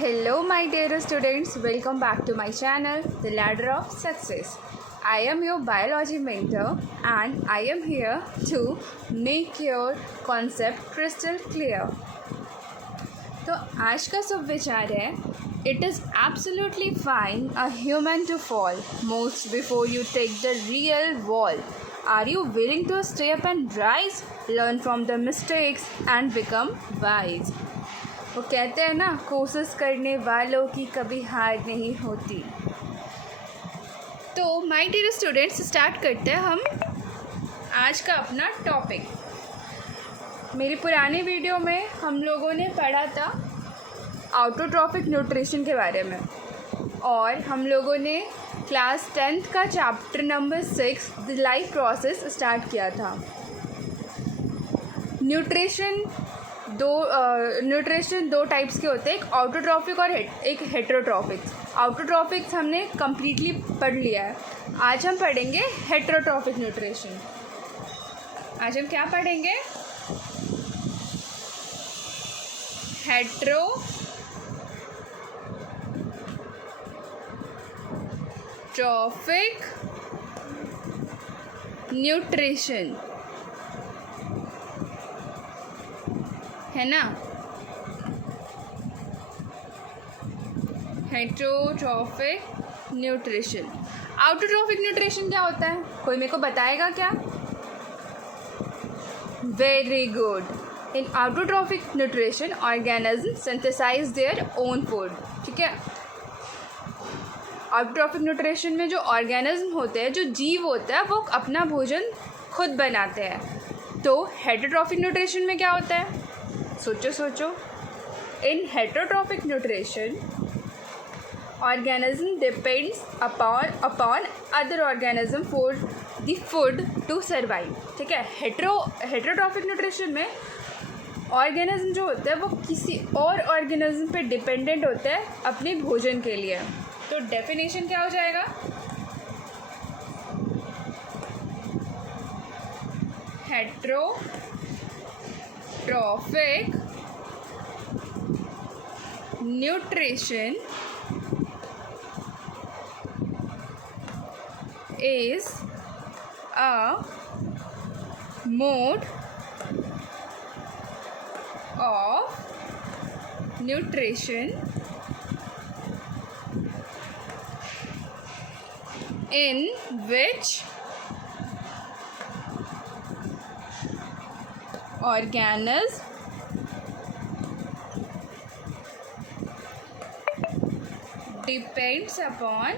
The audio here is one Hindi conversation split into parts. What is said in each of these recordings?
Hello, my dear students. Welcome back to my channel, The Ladder of Success. I am your biology mentor and I am here to make your concept crystal clear. तो आज का शुभ विचार है It is absolutely fine a human to fall most before you take the real wall. Are you willing to stay up and rise, learn from the mistakes and become wise? वो कहते हैं ना, कोशिश करने वालों की कभी हार नहीं होती। तो माय डियर स्टूडेंट्स, स्टार्ट करते हैं हम आज का अपना टॉपिक। मेरी पुरानी वीडियो में हम लोगों ने पढ़ा था ऑटोट्रॉफिक न्यूट्रिशन के बारे में और हम लोगों ने क्लास 10th का chapter number 6 the life process start किया था। न्यूट्रिशन दो टाइप्स के होते हैं, एक ऑटोट्रॉफिक और एक हेटेरोट्रॉफिक। ऑटोट्रॉफिक्स हमने कम्प्लीटली पढ़ लिया है। आज हम पढ़ेंगे हेटेरोट्रॉफिक न्यूट्रिशन। आज हम क्या पढ़ेंगे? हेटेरोट्रॉफिक न्यूट्रिशन, है ना। Heterotrophic nutrition. ऑटोट्रॉफिक न्यूट्रिशन क्या होता है? कोई मेरे को बताएगा क्या? Very good. In autotrophic nutrition organism synthesise their own food. ठीक है, ऑटोट्रॉफिक न्यूट्रिशन में जो ऑर्गेनिज्म होते हैं, जो जीव होता है, वो अपना भोजन खुद बनाते हैं। तो हेटेरोट्रॉफिक न्यूट्रिशन में क्या होता है? सोचो। In heterotrophic nutrition organism depends upon other organism for the food to survive. ठीक है, हेटेरोट्रॉफिक न्यूट्रिशन में ऑर्गेनिज्म जो होता है वो किसी और ऑर्गेनिज्म पे डिपेंडेंट होता है अपने भोजन के लिए। तो डेफिनेशन क्या हो जाएगा? Heterotrophic nutrition is a mode of nutrition in which organism depends upon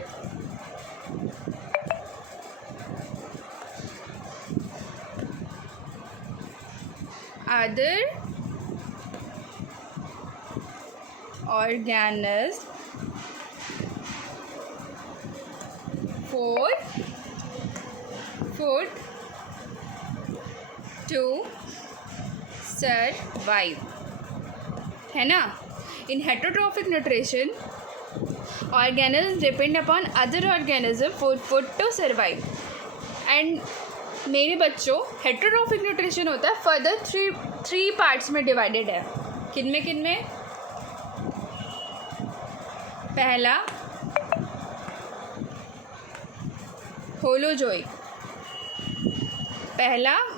other organisms for food to survive, है ना। In heterotropic nutrition organisms depend upon other organisms for food to survive. And मेरे बच्चों, हेटेरोट्रॉफिक न्यूट्रिशन होता है फर्दर थ्री पार्ट्स में डिवाइडेड है। किन में? पहला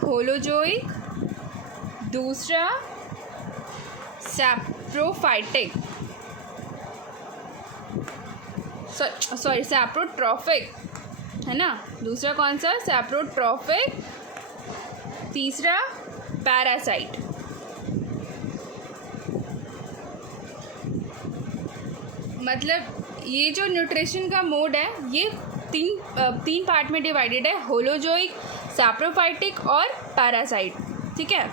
होलोजोइक, दूसरा सैप्रोफाइटिक, सैप्रोट्रॉफिक, है ना। दूसरा कौन सा? सैप्रोट्रॉफिक। तीसरा पैरासाइट। मतलब ये जो न्यूट्रिशन का मोड है ये तीन पार्ट में डिवाइडेड है, होलोजोइक, सैप्रोफाइटिक और पैरासाइट। ठीक है,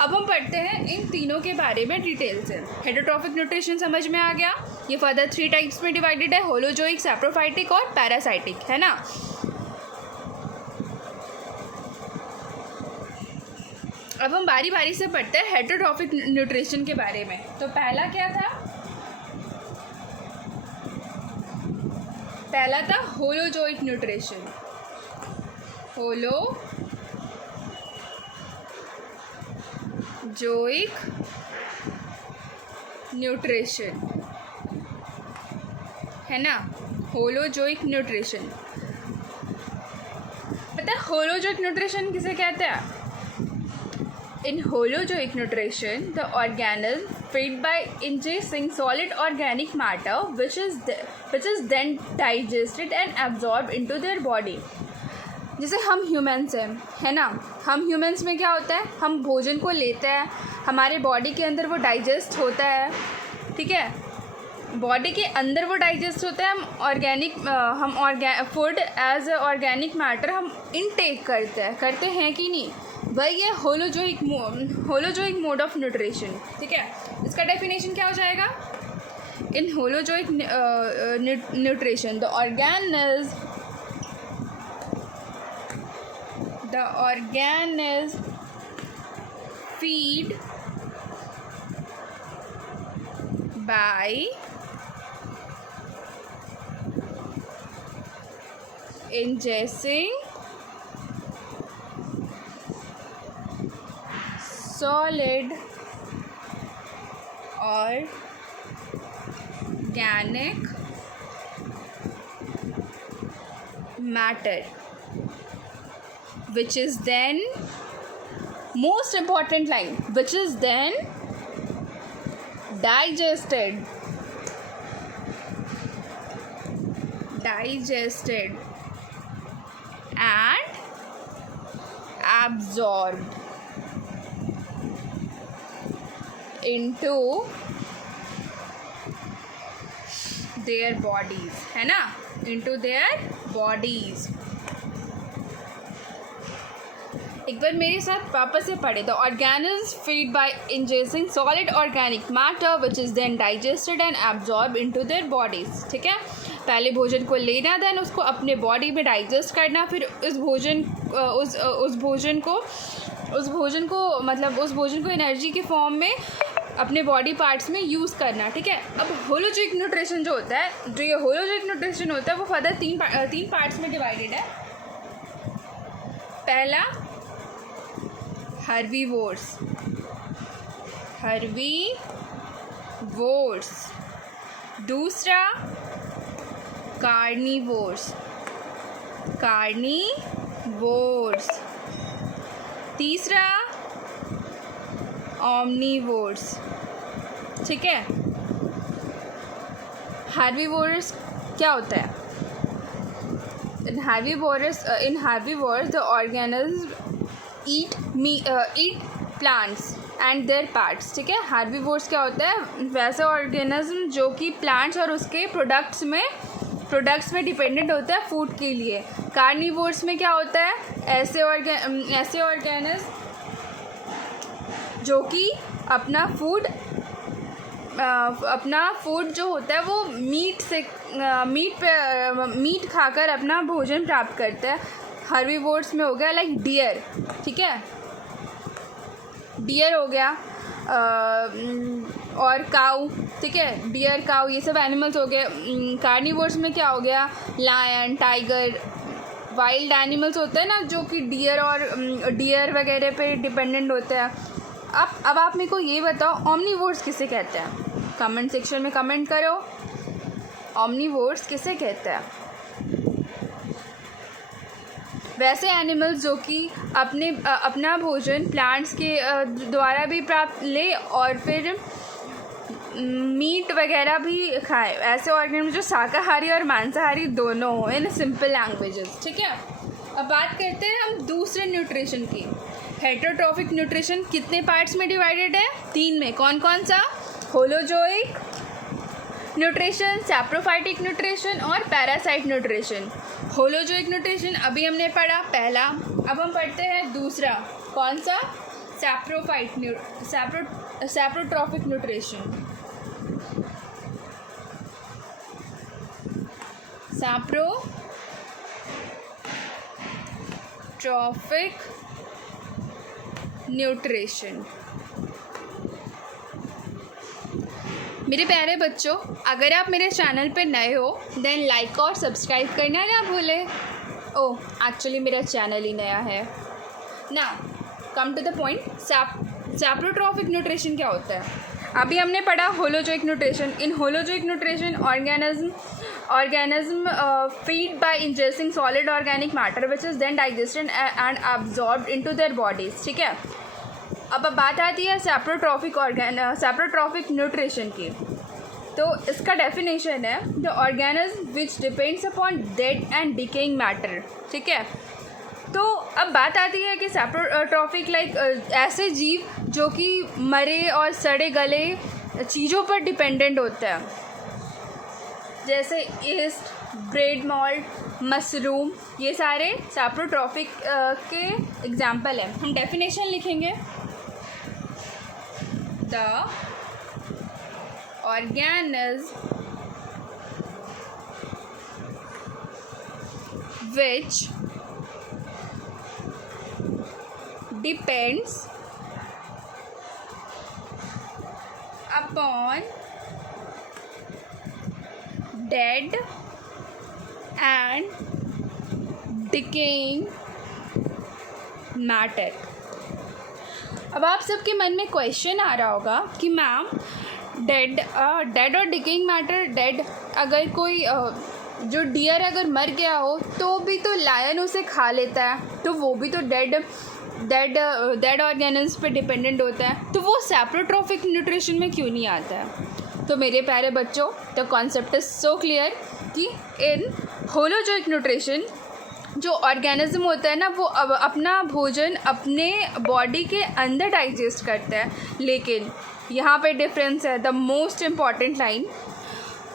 अब हम पढ़ते हैं इन तीनों के बारे में डिटेल से। हेटेरोट्रॉफिक न्यूट्रिशन समझ में आ गया। ये फर्दर 3 टाइप्स में डिवाइडेड है, होलोजोइक, सैप्रोफाइटिक और पैरासाइटिक, है ना। अब हम बारी बारी से पढ़ते हैं हेटेरोट्रॉफिक न्यूट्रिशन के बारे में। तो पहला क्या था? पहला था होलोजोइक न्यूट्रिशन। Holozoic nutrition. है ना, होलोजोइक न्यूट्रिशन। पता है होलोजोइक न्यूट्रिशन किसे कहते हैं? In holozoic nutrition, the organism feed by ingesting solid organic matter, which is then digested and absorbed into their body. जैसे हम ह्यूमन्स हैं, है ना, हम ह्यूमन्स में क्या होता है, हम भोजन को लेते हैं, हमारे बॉडी के अंदर वो डाइजेस्ट होता है, ठीक है, बॉडी के अंदर वो डाइजेस्ट होता है, हम फूड एज ऑर्गेनिक मैटर हम इनटेक करते हैं कि नहीं, वही है होलोजोइक मोड ऑफ न्यूट्रिशन, ठीक है। इसका डेफिनेशन क्या हो जाएगा? In holozoic nutrition the organism feed by ingesting solid organic matter, which is then, most important line, which is then digested and absorbed into their bodies, है ना, into their bodies। एक बार मेरे साथ वापस से पढ़े। The organism feed by ingesting solid organic matter which is then digested and absorb into their bodies, ठीक है। पहले भोजन को लेना, देन उसको अपने बॉडी में डाइजेस्ट करना, फिर उस भोजन को एनर्जी के फॉर्म में अपने बॉडी पार्ट्स में यूज़ करना, ठीक है। अब होलोजोइक न्यूट्रिशन जो होता है, ये वो फर्दर तीन पार्ट्स में डिवाइडेड है। पहला हर्बीवोर्स, दूसरा कार्निवोर्स, तीसरा ओमनीवोर्स, ठीक है। हर्बीवोर्स क्या होता है? इन herbivores the organisms eat plants and their parts, ठीक है। herbivores क्या होता है? वैसे ऑर्गेनिज्म जो कि प्लांट्स और उसके प्रोडक्ट्स में डिपेंडेंट होता है फूड के लिए। कार्निवोर्स में क्या होता है? ऐसे ऑर्गेनिज्म जो कि अपना फूड जो होता है वो मीट खाकर अपना भोजन प्राप्त करता है। हर्बीवोर्स में हो गया लाइक डियर, ठीक है, डियर हो गया, और काऊ, ठीक है, डियर, काऊ, ये सब एनिमल्स हो गए। कार्निवोर्स में क्या हो गया? लायन, टाइगर, वाइल्ड एनिमल्स होते हैं ना, जो कि डियर वगैरह पे डिपेंडेंट होते हैं। अब आप मेरे को ये बताओ, ओमनीवोर्स किसे कहते हैं? कमेंट सेक्शन में कमेंट करो, ओमनीवोर्स किसे कहते हैं? वैसे एनिमल्स जो कि अपना भोजन प्लांट्स के द्वारा भी प्राप्त ले और फिर मीट वगैरह भी खाए, ऐसे ऑर्गेनिज्म जो शाकाहारी और मांसाहारी दोनों हो, इन सिंपल लैंग्वेजेस, ठीक है। अब बात करते हैं हम दूसरे न्यूट्रिशन की। हेटरोट्रॉफिक न्यूट्रिशन कितने पार्ट्स में डिवाइडेड है? 3 में। कौन कौन सा? होलोजोइक न्यूट्रिशन, सैप्रोफाइटिक न्यूट्रिशन और पैरासाइट न्यूट्रिशन। होलोजोइक न्यूट्रिशन अभी हमने पढ़ा पहला, अब हम पढ़ते हैं दूसरा। कौन सा? सैप्रोट्रॉफिक न्यूट्रिशन। सैप्रोट्रॉफिक न्यूट्रिशन। मेरे प्यारे बच्चों, अगर आप मेरे चैनल पे नए हो देन लाइक और सब्सक्राइब करना ना भूलें। ओह, एक्चुअली मेरा चैनल ही नया है ना। Come to the point, saprotrophic nutrition क्या होता है? अभी हमने पढ़ा holozoic nutrition. In holozoic nutrition organism feed by ingesting solid organic matter which is then digested and absorbed into their bodies. ठीक है. अब बात आती है सैप्रोट्रॉफिक न्यूट्रिशन की. तो इसका डेफिनेशन है the organism which depends upon dead and decaying matter. ठीक है. तो अब बात आती है कि सैप्रोट्रॉफिक लाइक ऐसे जीव जो कि मरे और सड़े गले चीज़ों पर डिपेंडेंट होते हैं, जैसे ईस्ट, ब्रेड मॉल्ट, मशरूम, ये सारे सैप्रोट्रॉफिक के एग्जाम्पल हैं. हम डेफिनेशन लिखेंगे. The organism which depends upon dead and decaying matter. अब आप सबके मन में क्वेश्चन आ रहा होगा कि मैम डेड और डिकेइंग मैटर, डेड अगर कोई जो डियर अगर मर गया हो तो भी तो लायन उसे खा लेता है, तो वो भी तो डेड ऑर्गेनिज्म पे डिपेंडेंट होता है, तो वो सैप्रोट्रॉफिक न्यूट्रिशन में क्यों नहीं आता है? तो मेरे प्यारे बच्चों, the concept is so clear कि इन होलोजोइक न्यूट्रिशन जो ऑर्गेनिज्म होता है ना, वो अपना भोजन अपने बॉडी के अंदर डाइजेस्ट करता है. लेकिन यहाँ पे डिफरेंस है, the most important line.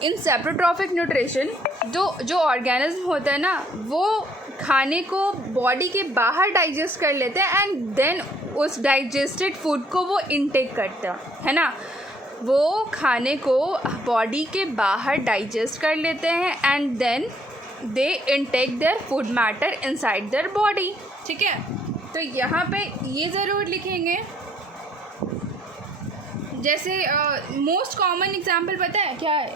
In saprotrophic nutrition जो ऑर्गेनिज्म होता है ना, वो खाने को बॉडी के बाहर डाइजेस्ट कर लेते हैं एंड देन उस डाइजेस्टेड फूड को वो इनटेक करते हैं, है ना. वो खाने को बॉडी के बाहर डाइजेस्ट कर लेते हैं and then they intake their food matter inside their body. ठीक है. तो यहाँ पे ये ज़रूर लिखेंगे. जैसे मोस्ट कॉमन एग्जांपल पता है क्या है?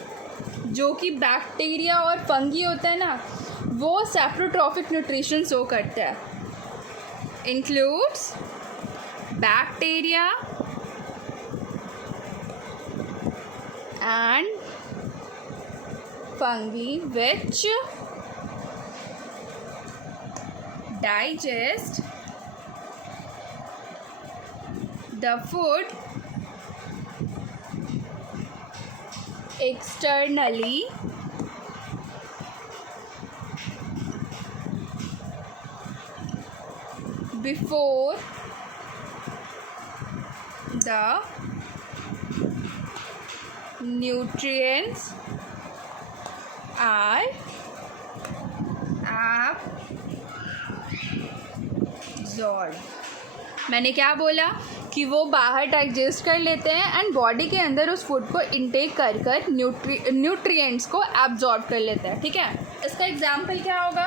जो कि बैक्टीरिया और फंगी होता है ना, वो सैप्रोट्रॉफिक न्यूट्रिशन शो करता है. Includes bacteria and fungi which digest the food externally before the nutrients are absorbed. मैंने क्या बोला कि वो बाहर डाइजेस्ट कर लेते हैं एंड बॉडी के अंदर उस फूड को इनटेक कर कर न्यूट्रिएंट्स को एब्जॉर्ब कर लेता है. ठीक है. इसका एग्जाम्पल क्या होगा?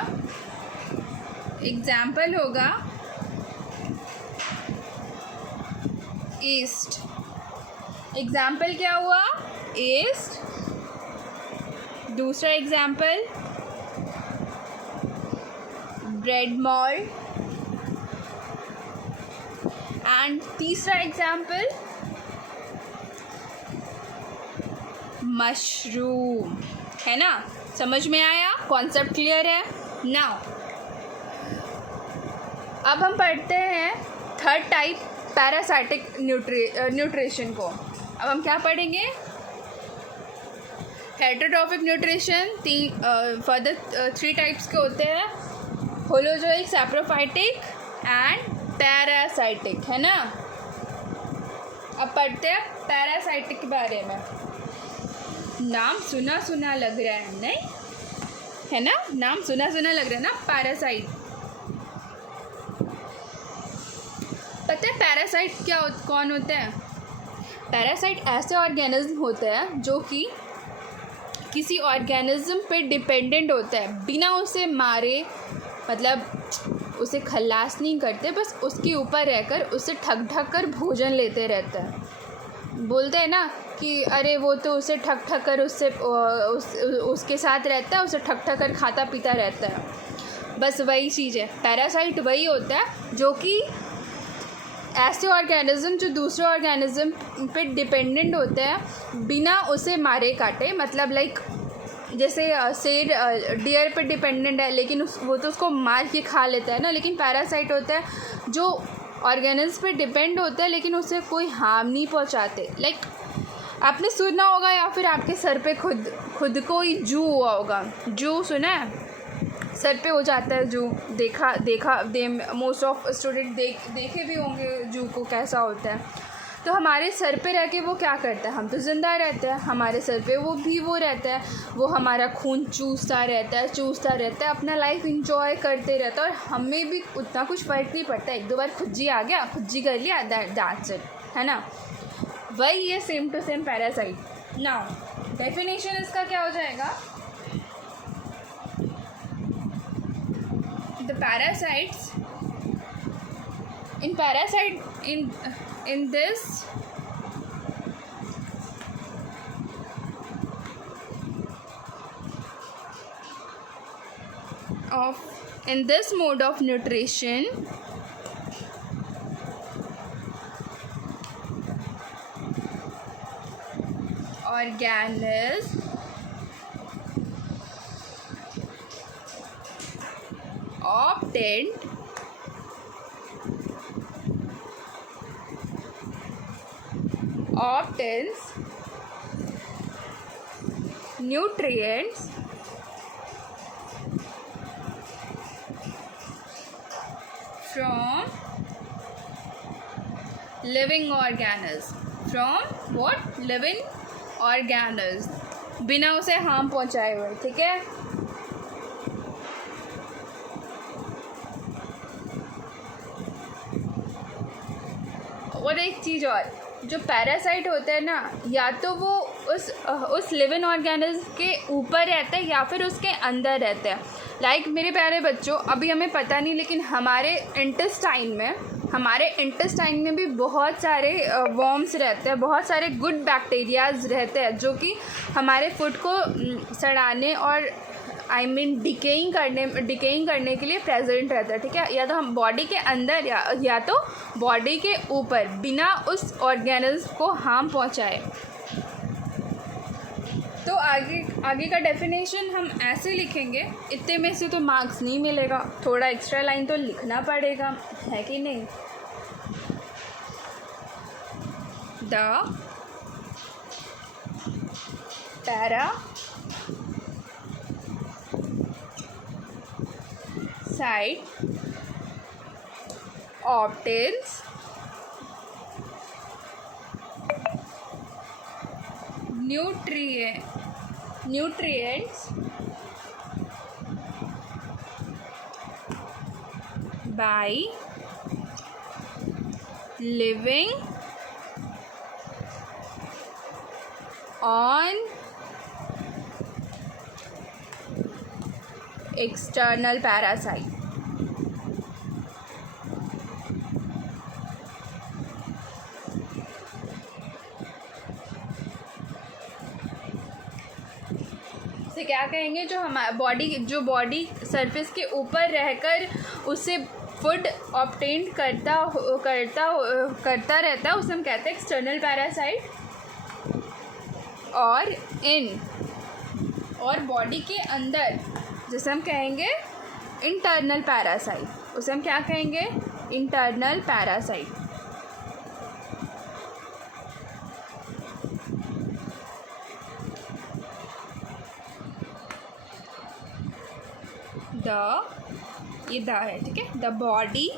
एग्जाम्पल होगा ईस्ट. एग्जाम्पल क्या हुआ? ईस्ट. दूसरा एग्जाम्पल ब्रेड मॉल्ट एंड तीसरा एग्जाम्पल मशरूम. है ना? समझ में आया? कॉन्सेप्ट क्लियर है? नाउ अब हम पढ़ते हैं थर्ड टाइप पैरासाइटिक न्यूट्रिशन को. अब हम क्या पढ़ेंगे? हेटेरोट्रॉफिक न्यूट्रिशन फर्दर 3 टाइप्स के होते हैं, होलोजोइक, सैप्रोफाइटिक एंड पैरासाइटिक. है ना? अब पढ़ते हैं पैरासाइटिक के बारे में. नाम सुना सुना लग रहा है, नहीं है ना? नाम सुना सुना लग रहा है ना, पैरासाइट. पता है पैरासाइट कौन होते हैं? पैरासाइट ऐसे ऑर्गेनिज्म होते हैं जो कि किसी ऑर्गेनिज्म पे डिपेंडेंट होता है, बिना उसे मारे, मतलब उसे खल्लास नहीं करते, बस उसके ऊपर रहकर उसे ठग ठग कर भोजन लेते रहते हैं. बोलते हैं ना कि अरे वो तो उसे ठग ठग कर उसके साथ रहता है, उसे ठग ठग कर खाता पीता रहता है. बस वही चीज़ है. पैरासाइट वही होता है जो कि ऐसे ऑर्गेनिज्म जो दूसरे ऑर्गेनिज्म पे डिपेंडेंट होते हैं बिना उसे मारे काटे, मतलब लाइक जैसे शेर डियर पे डिपेंडेंट है लेकिन वो तो उसको मार के खा लेता है ना, लेकिन पैरासाइट होता है जो ऑर्गेनिज्म पे डिपेंड होता है लेकिन उसे कोई हार्म नहीं पहुंचाते। लाइक आपने सुना होगा या फिर आपके सर पे खुद को ही जू हुआ होगा। जू सुना है? सर पे हो जाता है जू। देखा मोस्ट ऑफ स्टूडेंट देखे भी होंगे जू को कैसा होता है। तो हमारे सर पे रह के वो क्या करता है, हम तो ज़िंदा रहते हैं, हमारे सर पे वो रहता है, वो हमारा खून चूसता रहता है, अपना लाइफ इंजॉय करते रहता है और हमें भी उतना कुछ फ़र्क नहीं पड़ता। एक दो बार खुज्जी आ गया, खुज्जी कर लिया, दैट्स इट, है ना। वही ये same to same parasite. Now definition इसका क्या हो जाएगा? The parasites in this mode of nutrition, organelles obtains nutrients from living organelles, from what? Living organelles, बिना उसे हार्म पहुंचाए हुए, ठीक है। और एक चीज़ और, जो पैरासाइट होता है ना, या तो वो उस लिविंग ऑर्गेनिज्म के ऊपर रहता है या फिर उसके अंदर रहता है। लाइक मेरे प्यारे बच्चों, अभी हमें पता नहीं लेकिन हमारे इंटेस्टाइन में भी बहुत सारे वर्म्स रहते हैं, बहुत सारे गुड बैक्टीरियाज रहते हैं जो कि हमारे फूड को सड़ाने और डिकेइंग करने के लिए प्रेजेंट रहता है, ठीक है। या तो हम बॉडी के अंदर या तो बॉडी के ऊपर, बिना उस ऑर्गेनिज्म को हार्म पहुंचाए। तो आगे का डेफिनेशन हम ऐसे लिखेंगे, इतने में से तो मार्क्स नहीं मिलेगा, थोड़ा एक्स्ट्रा लाइन तो लिखना पड़ेगा, है कि नहीं। The parasite obtains nutrients by living on external parasite। से क्या कहेंगे, जो बॉडी सरफेस के ऊपर रहकर उससे फूड ऑब्टेन करता रहता है, उसे हम कहते हैं एक्सटर्नल पैरासाइट। और बॉडी के अंदर जैसे हम कहेंगे इंटरनल पैरासाइट, उसे हम क्या कहेंगे? Internal parasite. ये द है, ठीक है। The body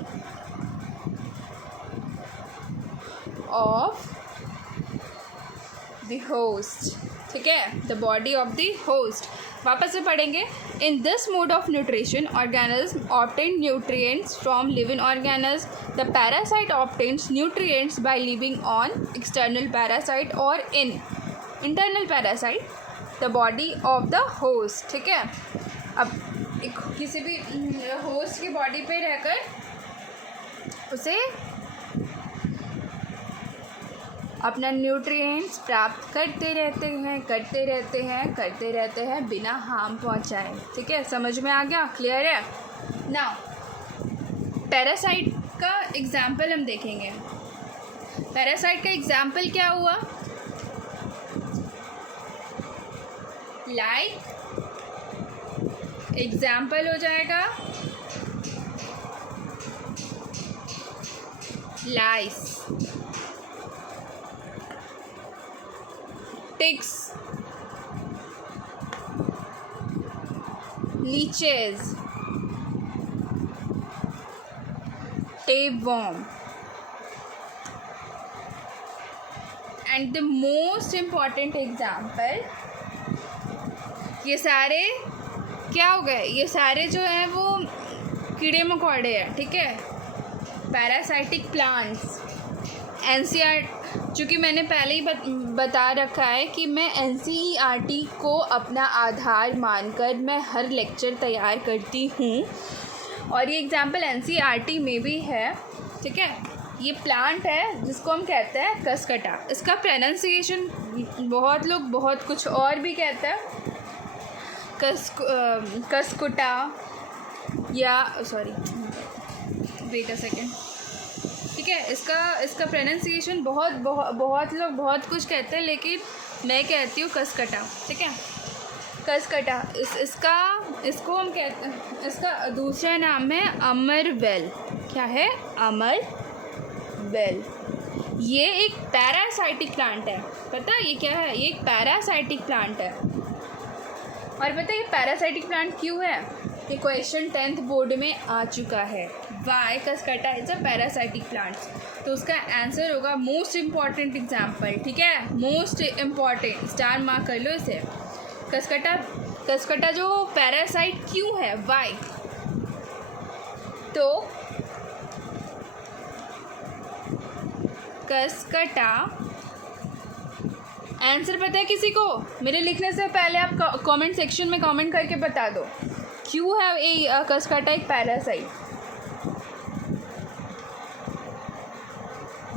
of the host, ठीक है। The body of the host, वापस से पढ़ेंगे। In this mode of nutrition organism obtain nutrients from living organism. The parasite obtains nutrients by living on external parasite और in internal parasite the body of the host, ठीक है। अब किसी भी होस्ट की बॉडी पे रहकर उसे अपना न्यूट्रिएंट्स प्राप्त करते रहते हैं बिना हार्म पहुंचाए, ठीक है। समझ में आ गया? क्लियर है? नाउ पैरासाइट का एग्जाम्पल हम देखेंगे। पैरासाइट का एग्जाम्पल क्या हुआ? लाइक एग्जाम्पल हो जाएगा lice, ticks, leeches, tapeworm, and the most important example, ये सारे क्या हो गए? ये सारे जो हैं वो कीड़े मकोड़े हैं, ठीक है। पैरासाइटिक प्लांट्स, एनसीईआरटी, चूँकि मैंने पहले ही बता रखा है कि मैं एनसीईआरटी को अपना आधार मानकर मैं हर लेक्चर तैयार करती हूँ, और ये एग्जाम्पल एनसीईआरटी में भी है, ठीक है। ये प्लांट है जिसको हम कहते हैं कसकटा। इसका प्रोनाउंसिएशन बहुत लोग बहुत कुछ और भी कहते हैं, कसकुटा या सॉरी वेट अ सेकेंड, ठीक है। इसका प्रोनाउंसिएशन बहुत लोग बहुत कुछ कहते हैं, लेकिन मैं कहती हूँ कसकटा, ठीक है। कसकटा इसको हम कहते हैं, इसका दूसरा नाम है अमरवेल। क्या है? अमरवेल। ये एक पैरासाइटिक प्लांट है। पता है ये क्या है? ये एक पैरासाइटिक प्लांट है। और पता है ये पैरासाइटिक प्लांट क्यों है? ये क्वेश्चन 10th बोर्ड में आ चुका है। Why cuscuta is a parasitic plant? तो उसका आंसर होगा मोस्ट इम्पॉर्टेंट एग्जाम्पल, ठीक है। मोस्ट इम्पॉर्टेंट, स्टार मार्क कर लो इसे। कसकटा जो पैरासाइट क्यों है? वाई? तो कसकटा आंसर पता है किसी को? मेरे लिखने से पहले आप कमेंट सेक्शन में कमेंट करके बता दो क्यों है ये कसकटा एक parasite.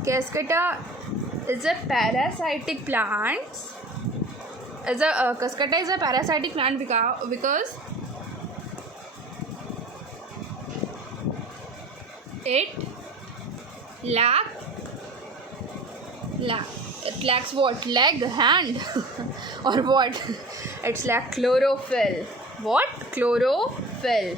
Cuscuta is a parasitic plant, cuscuta is a parasitic plant because it lacks what? Leg, hand or what? It's lack chlorophyll. What? Chlorophyll.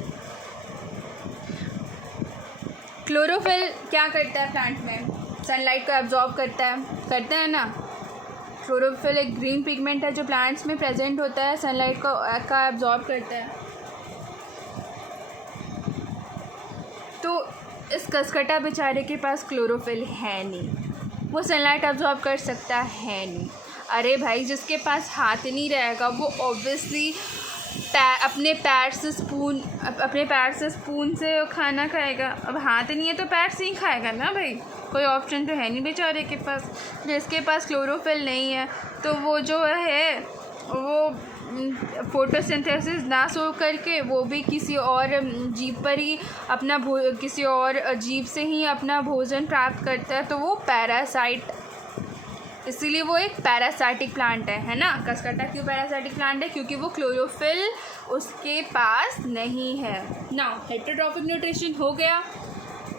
Chlorophyll क्या करता है प्लांट में? सनलाइट को एब्जॉर्ब करता है ना। क्लोरोफिल एक ग्रीन पिगमेंट है जो प्लांट्स में प्रेजेंट होता है, सनलाइट का एब्जॉर्ब करता है। तो इस कसकटा बेचारे के पास क्लोरोफिल है नहीं, वो सनलाइट एब्जॉर्ब कर सकता है नहीं। अरे भाई, जिसके पास हाथ नहीं रहेगा वो ऑब्वियसली अपने पैर से स्पून से खाना खाएगा। अब हाथ नहीं है तो पैर से ही खाएगा ना भाई, कोई ऑप्शन तो है नहीं बेचारे के पास। जिसके पास क्लोरोफिल नहीं है तो वो जो है वो फोटोसिंथेसिस ना सो करके वो भी किसी और जीव पर ही किसी और जीव से ही अपना भोजन प्राप्त करता है, तो वो पैरासाइट, इसीलिए वो एक पैरासाइटिक प्लांट है ना। कसकटा क्यों पैरासाइटिक प्लांट है? क्योंकि वो क्लोरोफिल उसके पास नहीं है ना। हेटेरोट्रॉफिक न्यूट्रिशन हो गया।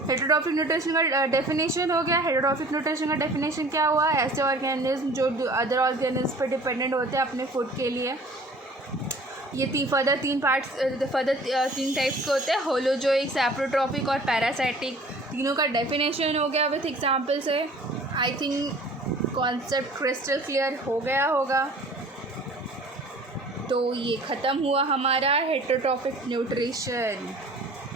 हेटेरोट्रॉफिक न्यूट्रिशन का डेफिनेशन हो गया। हेटेरोट्रॉफिक न्यूट्रिशन का डेफिनेशन क्या हुआ? ऐसे ऑर्गेनिज्म जो अदर ऑर्गेनिज्म पर डिपेंडेंट होते हैं अपने फूड के लिए। ये फर्दर तीन टाइप्स के होते हैं, होलोजोइक, सैप्रोट्रॉफिक और पैरासाइटिक। तीनों का डेफिनेशन हो गया विथ एग्जाम्पल से। I think concept crystal clear हो गया होगा। तो ये ख़त्म हुआ हमारा हेटेरोट्रॉफिक न्यूट्रिशन।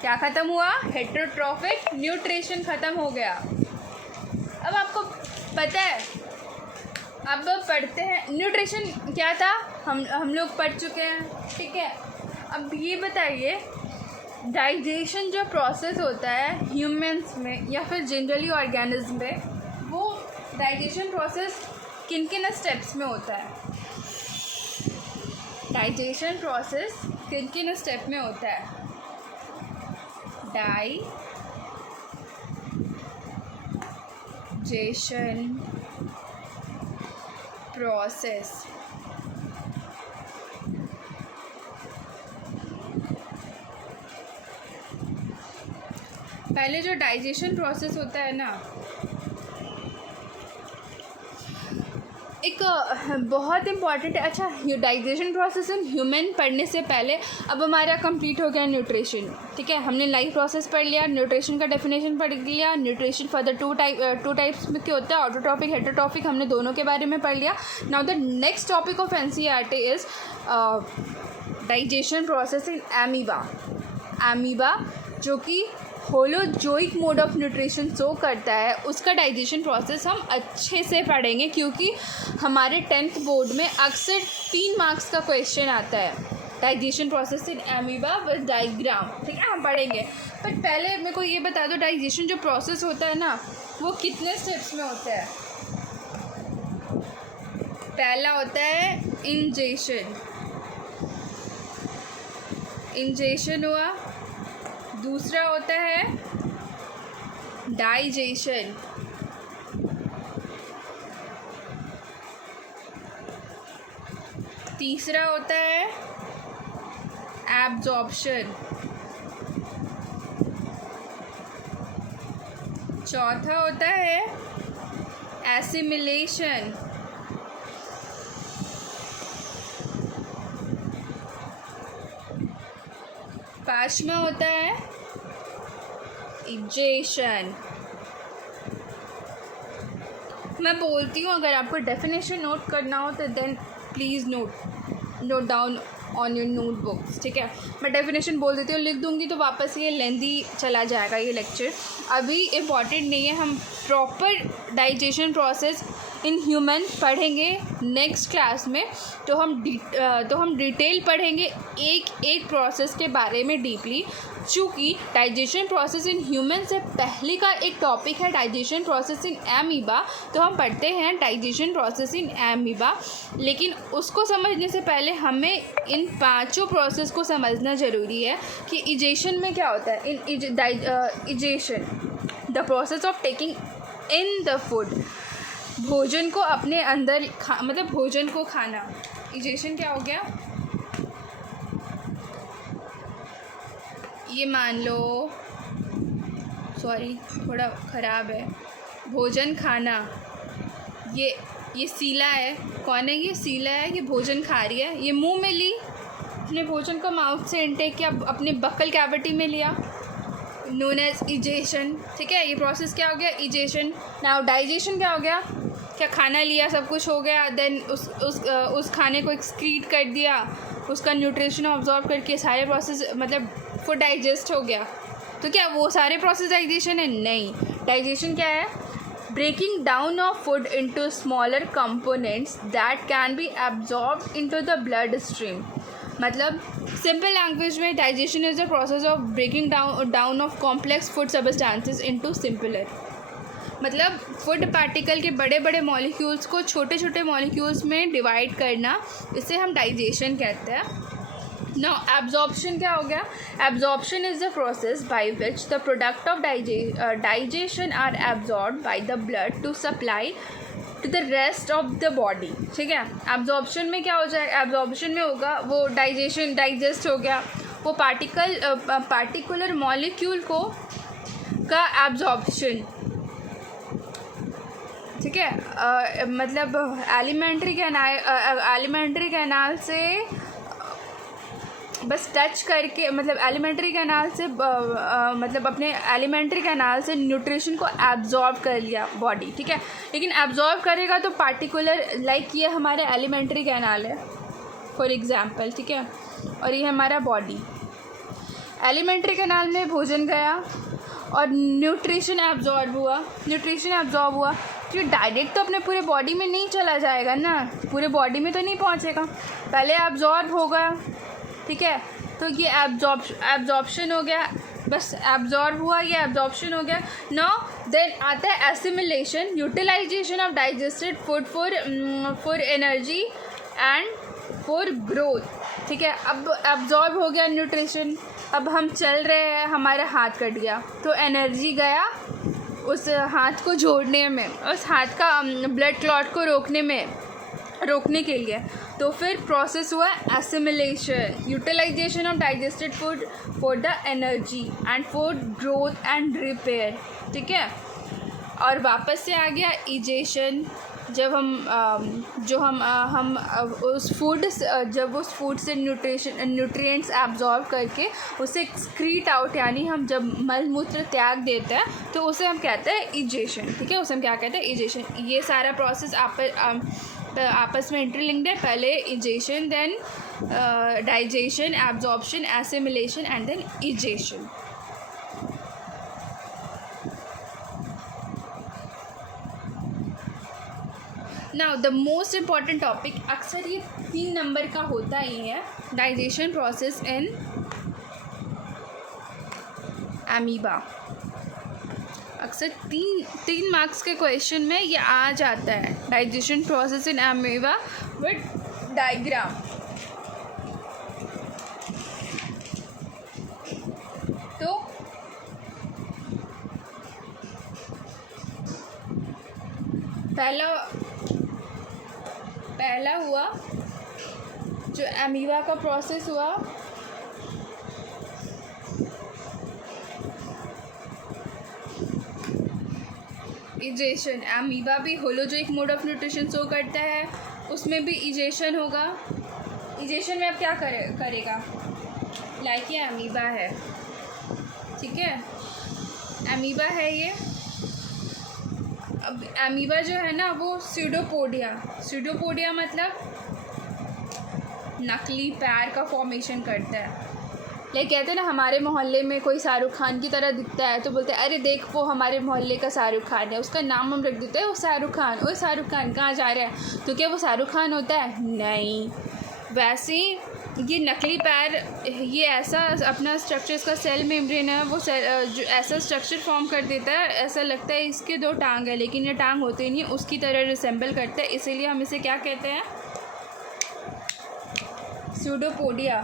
क्या ख़त्म हुआ? हेटेरोट्रॉफिक न्यूट्रिशन ख़त्म हो गया। अब आपको पता है, अब पढ़ते हैं न्यूट्रिशन क्या था, हम लोग पढ़ चुके हैं, ठीक है। अब ये बताइए, डाइजेशन जो प्रोसेस होता है ह्यूमंस में या फिर जनरली ऑर्गेनिज्म में, वो डाइजेशन प्रोसेस किन किन स्टेप्स में होता है? डाइजेशन प्रोसेस किन किन स्टेप में होता है? डाइजेशन प्रोसेस पहले जो डाइजेशन प्रोसेस होता है ना, एक बहुत इम्पॉर्टेंट है। अच्छा, डाइजेशन प्रोसेस इन ह्यूमन पढ़ने से पहले अब हमारा कंप्लीट हो गया न्यूट्रिशन, ठीक है। हमने लाइफ प्रोसेस पढ़ लिया, न्यूट्रिशन का डेफिनेशन पढ़ लिया, nutrition for the two types में क्या होता है, ऑटोट्रॉफिक हेटेरोट्रॉफिक, हमने दोनों के बारे में पढ़ लिया। Now the next topic of NCERT is digestion process in amoeba, जो कि holozoic mode of nutrition show करता है, उसका डाइजेशन प्रोसेस हम अच्छे से पढ़ेंगे, क्योंकि हमारे 10th बोर्ड में अक्सर 3 मार्क्स का क्वेश्चन आता है digestion process in amoeba with diagram, ठीक है, हम पढ़ेंगे। बट पहले मेरे को ये बता दो, डाइजेशन जो प्रोसेस होता है ना, वो कितने स्टेप्स में होता है। पहला होता है इंजेशन हुआ, दूसरा होता है डाइजेशन, तीसरा होता है एब्जॉर्प्शन, चौथा होता है एसिमिलेशन, पांचवा होता है इजेशन। मैं बोलती हूँ, अगर आपको डेफिनेशन नोट करना हो तो then please note down on your notebooks, ठीक है। मैं डेफिनेशन बोल देती हूँ, लिख दूँगी तो वापस ये लेंदी चला जाएगा ये लेक्चर, अभी इम्पॉर्टेंट नहीं है। हम proper digestion process in human पढ़ेंगे नेक्स्ट क्लास में, तो हम डिटेल पढ़ेंगे एक प्रोसेस के बारे में डीपली। चूँकि डाइजेशन प्रोसेस इन ह्यूमन से पहले का एक टॉपिक है डाइजेशन प्रोसेस इन एमीबा, तो हम पढ़ते हैं डाइजेशन प्रोसेस इन एमीबा, लेकिन उसको समझने से पहले हमें इन 5 प्रोसेस को समझना ज़रूरी है कि इजेशन में क्या होता है। Egestion the process of taking in the food, भोजन को अपने अंदर मतलब भोजन को खाना। इजेशन क्या हो गया, ये मान लो, सॉरी थोड़ा ख़राब है, भोजन खाना, ये सीला है, कौन है ये सीला है, ये भोजन खा रही है, ये मुंह में ली, अपने भोजन को माउथ से इनटेक किया, अपने बक्कल कैविटी में लिया, नोन एज इजेशन, ठीक है। ये प्रोसेस क्या हो गया, इजेशन। नाउ डाइजेशन क्या हो गया, क्या खाना लिया, सब कुछ हो गया, देन उस खाने को एक्सक्रीट कर दिया, उसका न्यूट्रिशन ऑब्जॉर्व करके सारे प्रोसेस मतलब फूड डाइजेस्ट हो गया, तो क्या वो सारे प्रोसेस डाइजेशन है? नहीं। डाइजेशन क्या है, breaking down of food into smaller components that can be absorbed into the blood stream. मतलब सिंपल लैंग्वेज में digestion is the process of breaking down of complex food substances into simpler, मतलब फूड पार्टिकल के बड़े बड़े मॉलिक्यूल्स को छोटे छोटे मॉलिक्यूल्स में डिवाइड करना, इसे हम डाइजेशन कहते हैं। नाउ एब्जॉर्प्शन क्या हो गया, absorption is the process by which the product of digestion are absorbed by the blood to supply to the rest of the body, ठीक है। एब्जॉर्प्शन में क्या हो जाएगा, एब्जॉर्प्शन में होगा वो डाइजेस्ट हो गया, वो पार्टिकुलर मॉलिक्यूल को का एब्जॉर्प्शन, ठीक है। मतलब एलिमेंट्री कैनाल से बस टच करके, मतलब एलिमेंट्री कैनाल से मतलब अपने एलिमेंट्री कैनाल से न्यूट्रिशन को एब्जॉर्ब कर लिया बॉडी, ठीक है। लेकिन एब्जॉर्ब करेगा तो पार्टिकुलर, लाइक ये हमारे एलिमेंट्री कैनाल है फॉर एग्जांपल, ठीक है, और ये हमारा बॉडी। एलिमेंट्री कैनाल में भोजन गया और न्यूट्रिशन एब्जॉर्ब हुआ, जो डायरेक्ट तो अपने पूरे बॉडी में नहीं चला जाएगा ना, पूरे बॉडी में तो नहीं पहुंचेगा, पहले एब्जॉर्ब होगा, ठीक है। तो ये एब्जॉर्प्शन हो गया, बस एब्जॉर्ब हुआ, ये एब्जॉर्प्शन हो गया। नाउ देन आता है assimilation, utilisation of digested food for energy and for growth, ठीक है। अब एब्जॉर्ब हो गया न्यूट्रिशन, अब हम चल रहे हैं, हमारा हाथ कट गया तो एनर्जी गया उस हाथ को जोड़ने में, उस हाथ का ब्लड क्लॉट को रोकने में, रोकने के लिए। तो फिर प्रोसेस हुआ assimilation, utilisation of digested food for the energy and for growth and repair, ठीक है। और वापस से आ गया इजेशन, जब हम उस फूड जब उस फूड से न्यूट्रिएंट्स एब्जॉर्ब करके उसे एक्सक्रीट आउट, यानी हम जब मल मूत्र त्याग देते हैं तो उसे हम कहते हैं इजेशन, ठीक है। उसे हम क्या कहते हैं, इजेशन। ये सारा प्रोसेस आपस में इंटरलिंक्ड है। पहले ingestion, then digestion, absorption, assimilation and then egestion. Now the most important topic, अक्सर ये 3 नंबर का होता ही है, डाइजेशन प्रोसेस इन अमीबा। अक्सर 3 मार्क्स के क्वेश्चन में ये आ जाता है, digestion process in amoeba with diagram. तो पहला हुआ जो अमीबा का प्रोसेस हुआ, इजेशन। अमीबा भी holozoic mode of nutrition show करता है, उसमें भी इजेशन होगा। इजेशन में अब क्या करेगा, लाइक ये अमीबा है, ठीक है, अमीबा है ये। अब अमीबा जो है ना वो स्यूडोपोडिया मतलब नकली पैर का फॉर्मेशन करता है। लाइक कहते हैं ना, हमारे मोहल्ले में कोई शाहरुख खान की तरह दिखता है तो बोलते हैं अरे देख वो हमारे मोहल्ले का शाहरुख खान है, उसका नाम हम रख देते हैं वो शाहरुख खान। वो शाहरुख खान कहाँ जा रहा है, तो क्या वो शाहरुख खान होता है? नहीं। वैसे ये नकली पैर, ये ऐसा अपना स्ट्रक्चर, इसका सेल मेम्ब्रेन है, वो जो ऐसा स्ट्रक्चर फॉर्म कर देता है, ऐसा लगता है इसके 2 टांग है, लेकिन ये टांग होते नहीं है, उसकी तरह रिसेंबल करता है, इसीलिए हम इसे क्या कहते हैं, स्यूडोपोडिया।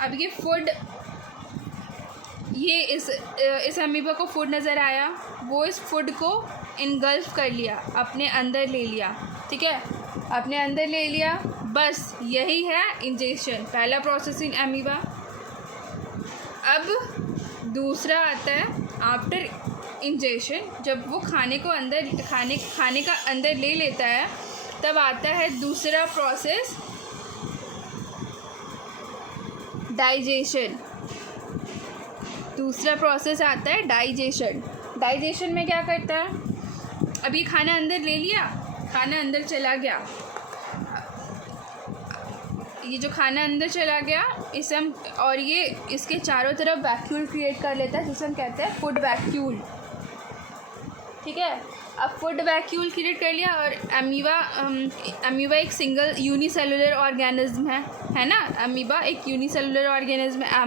अब ये फूड, ये इस अमीबा को फूड नज़र आया, वो इस फूड को इनगल्फ कर लिया, अपने अंदर ले लिया, ठीक है, अपने अंदर ले लिया। बस यही है इंजेक्शन, पहला प्रोसेस इन अमीबा। अब दूसरा आता है आफ्टर इंजेक्शन, जब वो खाने का अंदर ले लेता है, तब आता है दूसरा प्रोसेस, डाइजेशन। दूसरा प्रोसेस आता है डाइजेशन। डाइजेशन में क्या करता है, अभी खाना अंदर ले लिया, खाना अंदर चला गया, ये जो खाना अंदर चला गया इसे हम, और ये इसके चारों तरफ वैक्यूल क्रिएट कर लेता है, जिसे हम कहते हैं फूड वैक्यूल, ठीक है। अब फूड वैक्यूल क्रिएट कर लिया, और अमीबा एक सिंगल यूनिसेलुलर ऑर्गेनिज्म है ना। अमीबा एक यूनिसेलुलर ऑर्गेनिज्म है।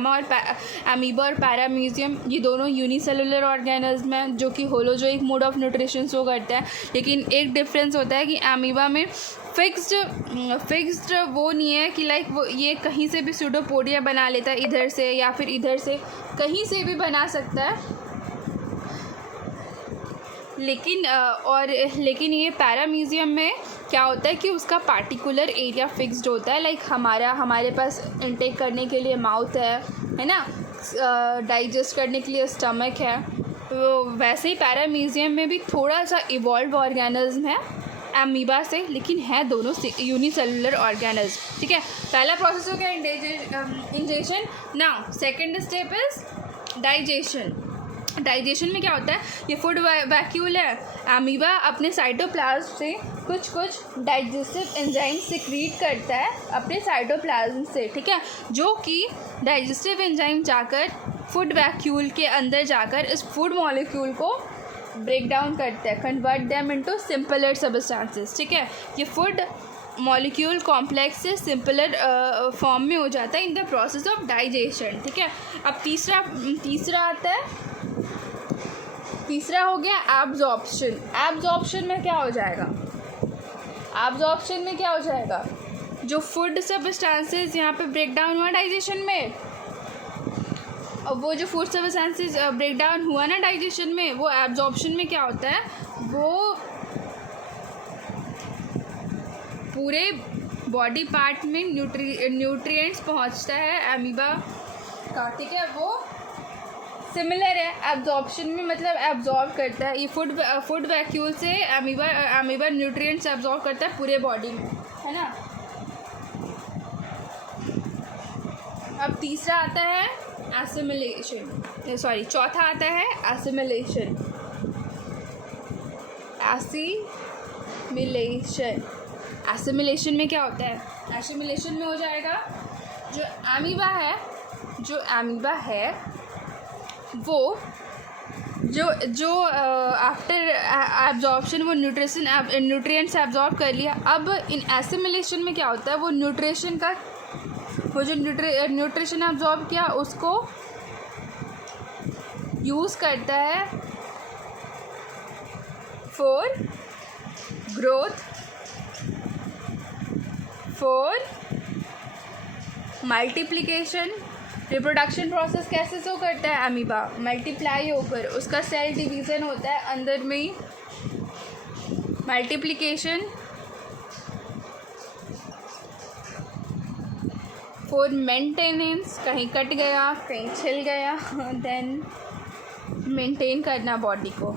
अमीबा और पैरामीशियम ये दोनों यूनिसेलुलर ऑर्गेनिज्म हैं जो कि holozoic mode of nutrition show करता है। लेकिन एक डिफरेंस होता है कि अमीबा में फिक्स्ड वो नहीं है कि लाइक वो ये कहीं से भी स्यूडोपोडिया बना लेता है, इधर से या फिर इधर से, कहीं से भी बना सकता है। लेकिन ये पैरामीशियम में क्या होता है कि उसका पार्टिकुलर एरिया फिक्स्ड होता है। लाइक हमारे पास इनटेक करने के लिए माउथ है ना, डाइजेस्ट करने के लिए स्टमक है, तो वैसे ही पैरामीशियम में भी थोड़ा सा इवॉल्व ऑर्गेनिज्म है अमीबा से, लेकिन है दोनों यूनिसेलुलर ऑर्गेनिज्म, ठीक है। पहला प्रोसेस हो गया injection. Now second step is digestion. Digestion में क्या होता है, ये फूड वैक्यूल है, अमीबा अपने साइटोप्लाज्म से कुछ डाइजेस्टिव एंजाइम सिक्रीट करता है अपने साइटोप्लाज्म से, ठीक है, जो कि डाइजेस्टिव एंजाइम जाकर फूड वैक्यूल के अंदर जाकर इस फूड मॉलिक्यूल को ब्रेक डाउन करता है, convert them into simpler substances, ठीक है। ये फूड मॉलिक्यूल कॉम्प्लेक्स से सिंपलर फॉर्म में हो जाता है in the process of digestion, ठीक है। अब तीसरा आता है, तीसरा हो गया एब्जॉर्प्शन। एब्जॉर्प्शन में क्या हो जाएगा, एब्जॉर्प्शन में क्या हो जाएगा, जो फूड सब्सटेंसेस यहाँ पे ब्रेक डाउन हुआ डाइजेशन में, अब वो जो फूड सब्सटेंसेस ब्रेक डाउन हुआ ना डाइजेशन में, वो एब्जॉर्प्शन में क्या होता है, वो पूरे बॉडी पार्ट में न्यूट्रिएंट्स पहुंचता है एमीबा का, ठीक है। वो सिमिलर है एब्जॉर्प्शन में, मतलब एब्जॉर्ब करता है, ये फूड वैक्यूल से एमीबा न्यूट्रिएंट्स एब्जॉर्ब करता है पूरे बॉडी में, है ना। अब तीसरा आता है एसिमिलेशन, सॉरी चौथा आता है एसिमिलेशन। एसिमिलेशन में क्या होता है, एसिमिलेशन में हो जाएगा जो एमीबा है वो जो आफ्टर एब्जॉर्प्शन वो न्यूट्रिएंट्स एब्जॉर्ब कर लिया। अब इन एसिमिलेशन में क्या होता है, वो न्यूट्रिशन का वो जो न्यूट्रिशन एब्जॉर्ब किया उसको यूज़ करता है for growth, for multiplication. Reproduction process कैसे शो करता है अमीबा, मल्टीप्लाई होकर, उसका सेल डिवीज़न होता है अंदर में ही, मल्टीप्लिकेशन, फॉर मेंटेनेंस, कहीं कट गया कहीं छिल गया, देन मेंटेन करना बॉडी को,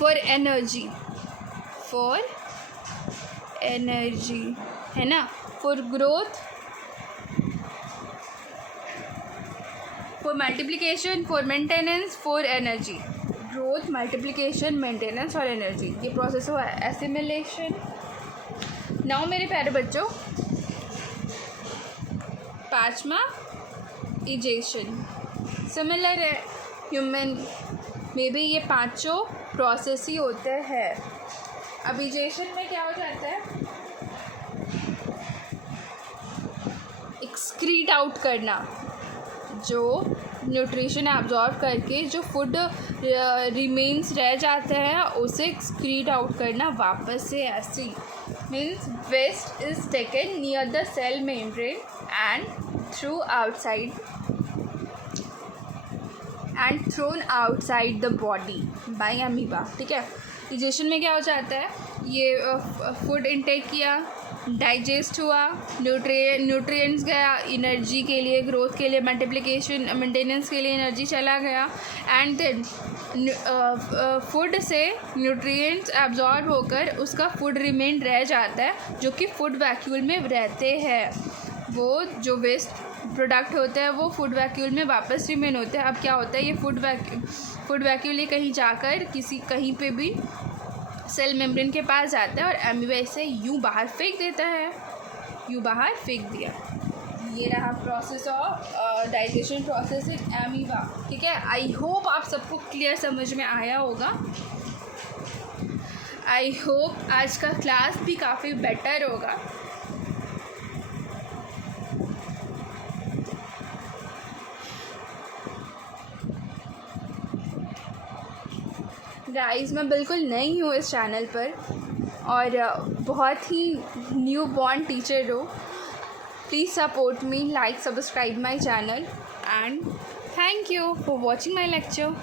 फॉर एनर्जी है ना, for growth, for multiplication, for maintenance, for energy. Growth, multiplication, maintenance और एनर्जी, ये प्रोसेस हुआ है एसिमिलेशन। नाउ मेरे प्यारे बच्चों, पांचवा इजेशन। सिमिलर है ह्यूमन में भी, ये पांचों प्रोसेस ही होते हैं। अब इजेशन में क्या हो जाता है, एक्सक्रीट आउट करना, जो न्यूट्रिशन एब्जॉर्ब करके जो फूड रिमेन्स रह जाते हैं उसे एक्सक्रीट आउट करना वापस से। ऐसी means waste is taken near the cell membrane and thrown outside the body by amoeba, ठीक है। डिजेशन में क्या हो जाता है, ये फूड इनटेक किया, डाइजेस्ट हुआ, न्यूट्रिएंट्स गया, एनर्जी के लिए, ग्रोथ के लिए, मल्टीप्लिकेशन, मेंटेनेंस के लिए एनर्जी चला गया, एंड देन फूड से न्यूट्रिएंट्स एब्जॉर्ब होकर उसका फूड रिमेन रह जाता है, जो कि फूड वैक्यूल में रहते हैं। वो जो वेस्ट प्रोडक्ट होते हैं वो फूड वैक्यूल में वापस रिमेन होते हैं। अब क्या होता है, ये फूड वैक्यूल कहीं जाकर कहीं पे भी सेल मेम्ब्रेन के पास जाता है और अमीबा इसे यूँ बाहर फेंक देता है, यूँ बाहर फेंक दिया। ये रहा process of digestion process in amoeba, ठीक है। आई होप आप सबको क्लियर समझ में आया होगा। आई होप आज का क्लास भी काफ़ी बेटर होगा। गाइस, मैं बिल्कुल नई हूँ इस चैनल पर और बहुत ही न्यू बॉर्न टीचर हो। Please support me, like, subscribe my channel and thank you for watching my lecture.